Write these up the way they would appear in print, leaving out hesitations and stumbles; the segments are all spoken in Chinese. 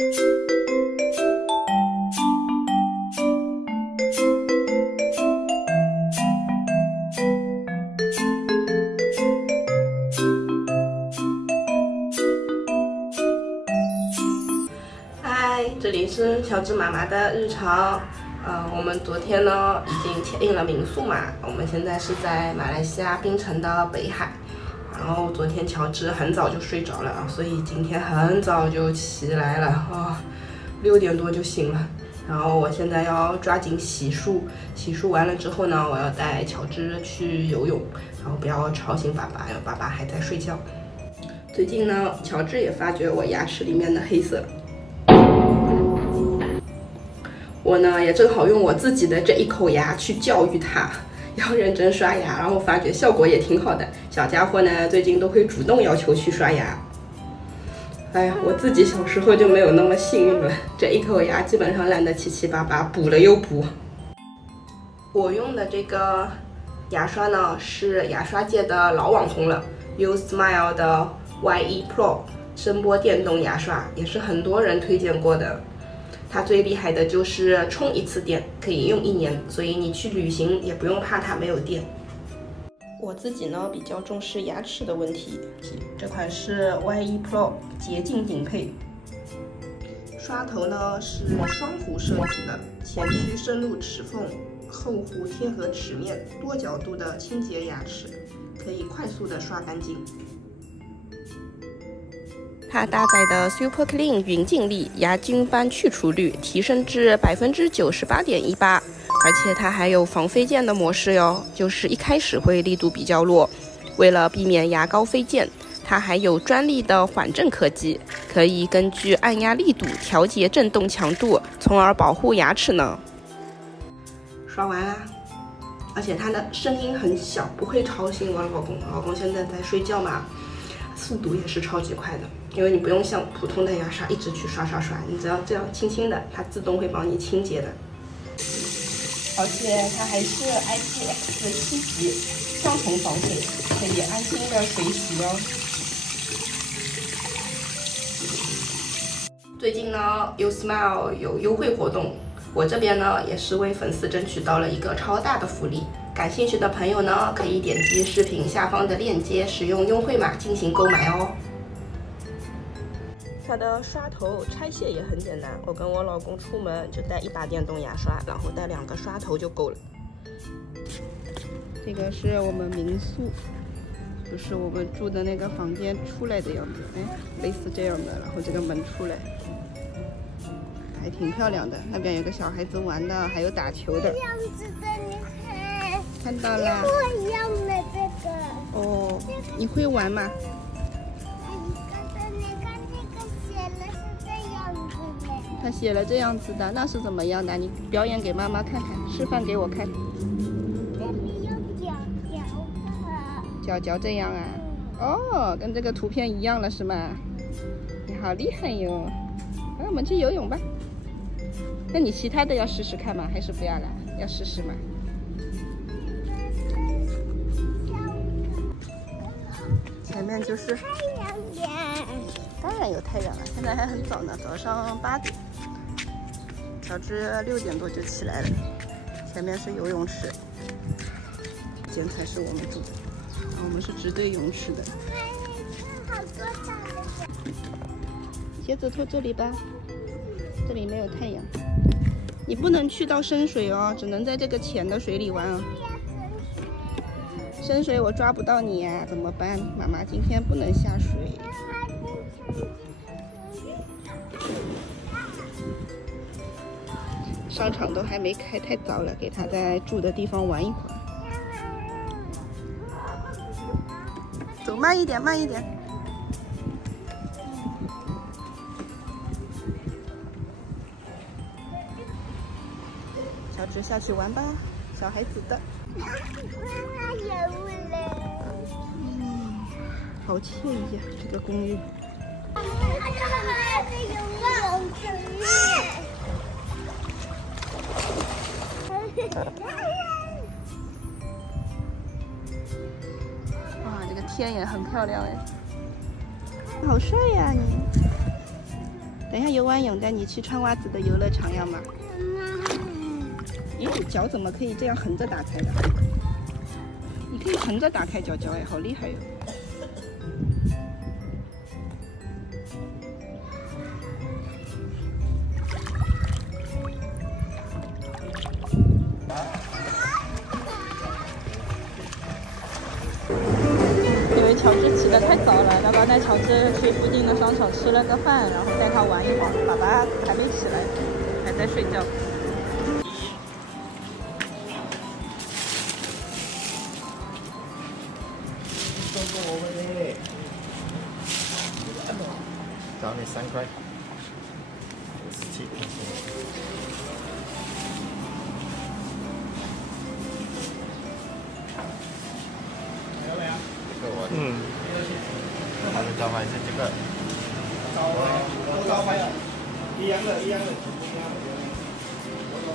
嗨，这里是乔治妈妈的日常。我们昨天呢已经check in了民宿嘛，我们现在是在马来西亚槟城的北海。然后昨天乔治很早就睡着了，所以今天很早就起来了啊，6点多就醒了。然后我现在要抓紧洗漱，洗漱完了之后呢，我要带乔治去游泳，然后不要吵醒爸爸，因为爸爸还在睡觉。最近呢，乔治也发觉我牙齿里面的黑色。我呢也正好用我自己的这一口牙去教育他，要认真刷牙，然后发觉效果也挺好的。小家伙呢最近都会主动要求去刷牙。哎呀，我自己小时候就没有那么幸运了，这一口牙基本上烂得七七八八，补了又补。我用的这个牙刷呢是牙刷界的老网红了 ，Usmile 的 YE Pro 声波电动牙刷，也是很多人推荐过的。它最厉害的就是充一次电可以用1年，所以你去旅行也不用怕它没有电。我自己呢比较重视牙齿的问题，这款是 YE Pro 洁净顶配。刷头呢是双弧设计的，前区深入齿缝，后弧贴合齿面，多角度的清洁牙齿，可以快速的刷干净。它搭载的 Super Clean 匀净力牙菌斑去除率提升至98.18%，而且它还有防飞溅的模式哟，就是一开始会力度比较弱，为了避免牙膏飞溅，它还有专利的缓震科技，可以根据按压力度调节震动强度，从而保护牙齿呢。刷完啦，而且它的声音很小，不会吵醒我老公。老公现在在睡觉嘛，速度也是超级快的。因为你不用像普通的牙刷一直去刷，你只要这样轻轻的，它自动会帮你清洁的。而且它还是 IPX7级，双重防水，可以安心的水洗哦。最近呢 ，Usmile 有优惠活动，我这边呢也是为粉丝争取到了一个超大的福利。感兴趣的朋友呢，可以点击视频下方的链接，使用优惠码进行购买哦。它的刷头拆卸也很简单，我跟我老公出门就带一把电动牙刷，然后带2个刷头就够了。这个是我们民宿，就是我们住的那个房间出来的样子，哎，类似这样的，然后这个门出来，还挺漂亮的。那边有个小孩子玩的，还有打球的。这样子的，你看到了。我要的这个。哦，你会玩吗？他写了这样子的，那是怎么样的？你表演给妈妈看看，示范给我看。这里有角这样啊？哦，跟这个图片一样了是吗？你好厉害哟！那我们去游泳吧。那你其他的要试试看吗？还是不要了？要试试吗？前面就是太阳呀！当然有太阳了，现在还很早呢，早上8点。乔治6点多就起来了。前面是游泳池，这间才是我们住的，我们是直对泳池的。鞋子脱这里吧，这里没有太阳。你不能去到深水哦，只能在这个浅的水里玩哦。深水我抓不到你呀，怎么办？妈妈今天不能下水。商场都还没开，太早了，给他在住的地方玩一会儿。走慢一点，慢一点。乔治下去玩吧，小孩子的。好惬意呀，这个公寓。哇，这个天也很漂亮哎，好帅呀你！等一下游完泳带你去穿袜子的游乐场，要吗？咦，脚怎么可以这样横着打开的？你可以横着打开脚脚哎，好厉害哟！因为乔治起得太早了，刚刚带乔治去附近的商场吃了个饭，然后带他玩一会儿。爸爸还没起来，还在睡觉。找你3块，17块。他们招牌是这个。招牌啊，一样的。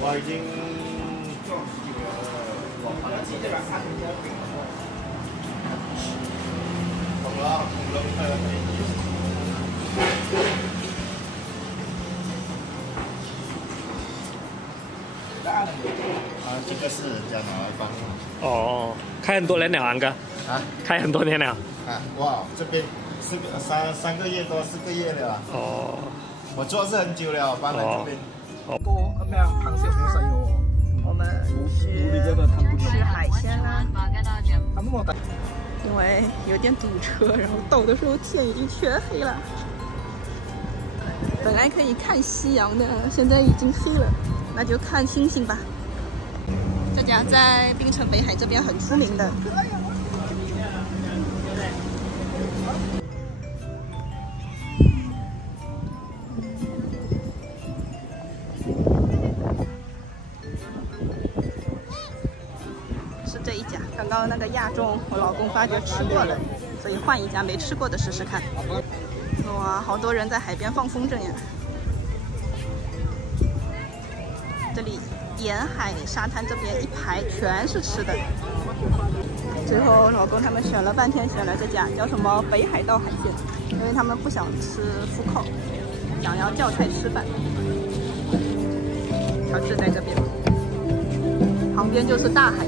我已经做几个了。恐龙。这个是人家拿来放的。哦，开很多年了，安哥。啊，开很多年了。啊，哇，这边3个月多4个月了。哦，我做是很久了，搬来这边。多咁樣螃蟹好細喎。我們吃海鮮啦。因為有點堵車，然後到的時候天已經全黑了。本來可以看夕陽的，現在已經黑了，那就看星星吧。这家在槟城北海这边很出名的。是这一家，刚刚那个亚中，我老公发觉吃过了，所以换一家没吃过的试试看。哇，好多人在海边放风筝呀！这里沿海沙滩这边一排全是吃的。最后老公他们选了半天，选了这家叫什么北海道海鲜，因为他们不想吃复扣，想要叫菜吃饭。乔治在这边，旁边就是大海。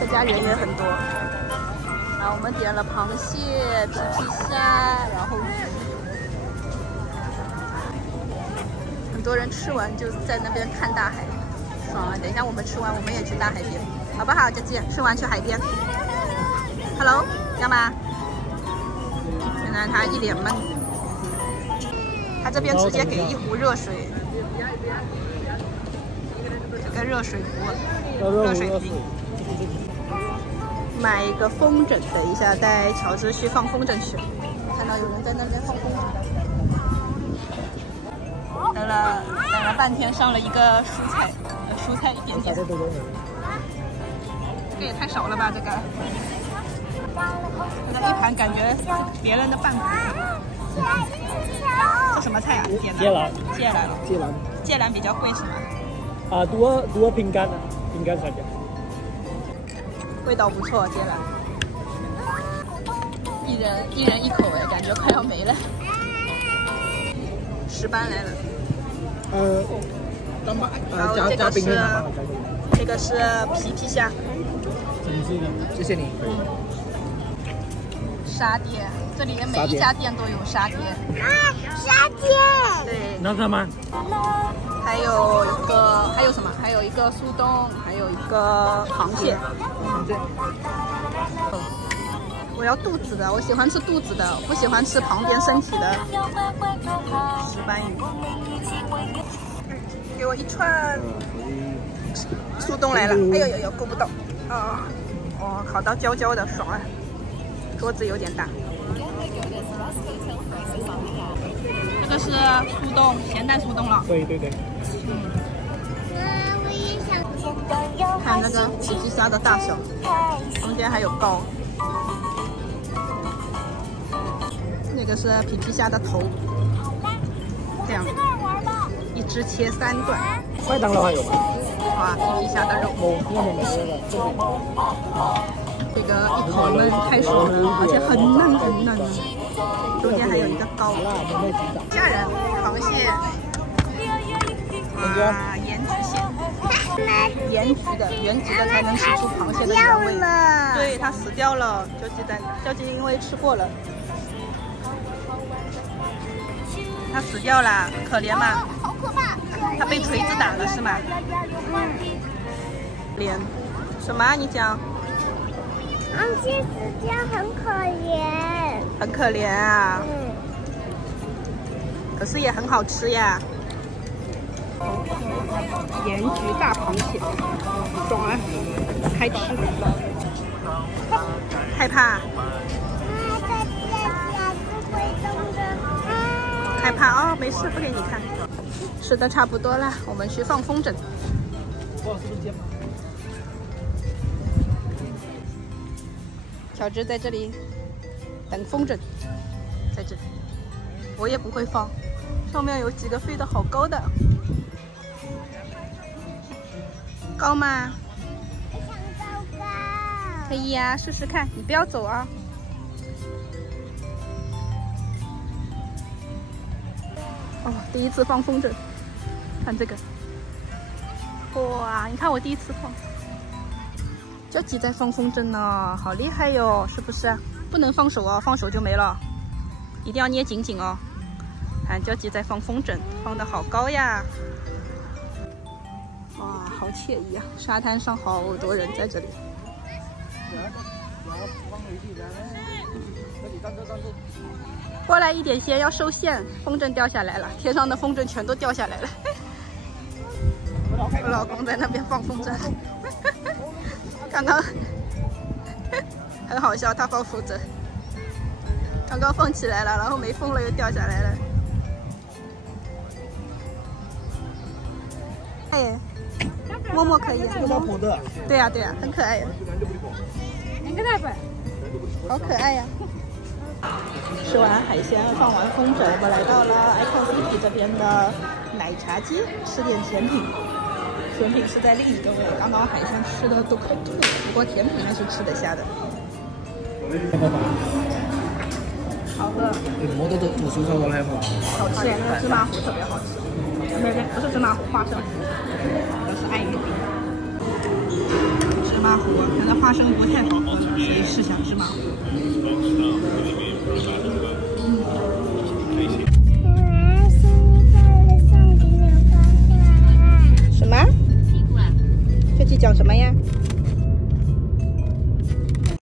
这家人也很多。然后我们点了螃蟹、皮皮虾，然后鱼。很多人吃完就在那边看大海，爽啊！等一下我们吃完，我们也去大海边，好不好？佳琪，吃完去海边。Hello， 要吗？现在他一脸懵。他这边直接给一壶热水，这个热水壶，热水瓶。买一个风筝，等一下带乔治去放风筝去。看到有人在那边放风筝。等了半天，上了一个蔬菜一点点。这个也太少了吧？这个一盘感觉别人的半盘。这什么菜啊？芥蓝比较贵是吗？啊，多平干的，平干炒的。味道不错，芥蓝。一人一口哎，感觉快要没了。石斑来了。然后这个是皮皮虾。谢谢你。沙爹，这里每一家店都有沙爹。沙爹。对。那什么？还有什么？还有一个速冻，还有一个螃蟹。我要肚子的，我喜欢吃肚子的，我不喜欢吃旁边身体的。石斑鱼，给我一串。速冻来了，哎呦，够不到啊！哦，烤到焦焦的，爽啊！桌子有点大。这个是速冻，咸蛋速冻了。对。我也想。看那个皮皮虾的大小，中间还有膏。那个是皮皮虾的头，这样，一只切3段。麦当劳还有吗？哇，皮皮虾的肉。这个一口闷，太爽了，而且很嫩。中间还有一个膏，吓人，螃蟹，哇，盐焗蟹，盐焗的才能吃出螃蟹的原味。对，它死掉了，焦鸡因为吃过了，它死掉了，可怜吗？好可怕！它被锤子打了是吗？脸，什么？你讲？螃蟹死掉很可怜。很可怜啊。可是也很好吃呀。盐焗大螃蟹，爽啊！开吃。害怕？害怕哦，没事，不给你看。吃的差不多了，我们去放风筝。小智在这里等风筝，在这里，我也不会放。上面有几个飞得好高的，高吗？我想高高。可以呀，试试看，你不要走啊。哦，第一次放风筝，看这个，哇！你看我第一次放，焦鸡在放风筝呢，好厉害哟，是不是？不能放手哦，放手就没了，一定要捏紧紧哦。看焦鸡在放风筝，放得好高呀！哇，好惬意啊！沙滩上好多人在这里。过来一点线，要收线，风筝掉下来了，天上的风筝全都掉下来了。我老公在那边放风筝，刚刚很好笑，他放风筝，刚刚放起来了，然后没风了又掉下来了。哎，默默可以，对呀对呀，很可爱呀，好可爱呀。吃完海鲜，放完风筝，我们来到了 Icon City 这边的奶茶街，吃点甜品。甜品是在另一个位，刚刚海鲜吃的都快吐了，不过甜品还是吃得下的。好喝。我都不收上我来喝。好吃，那个芝麻糊特别好吃。不是芝麻糊，花生，都是爱玉饼。芝麻糊，可能花生不太好喝，所以试下芝麻糊。什么？这句讲什么呀？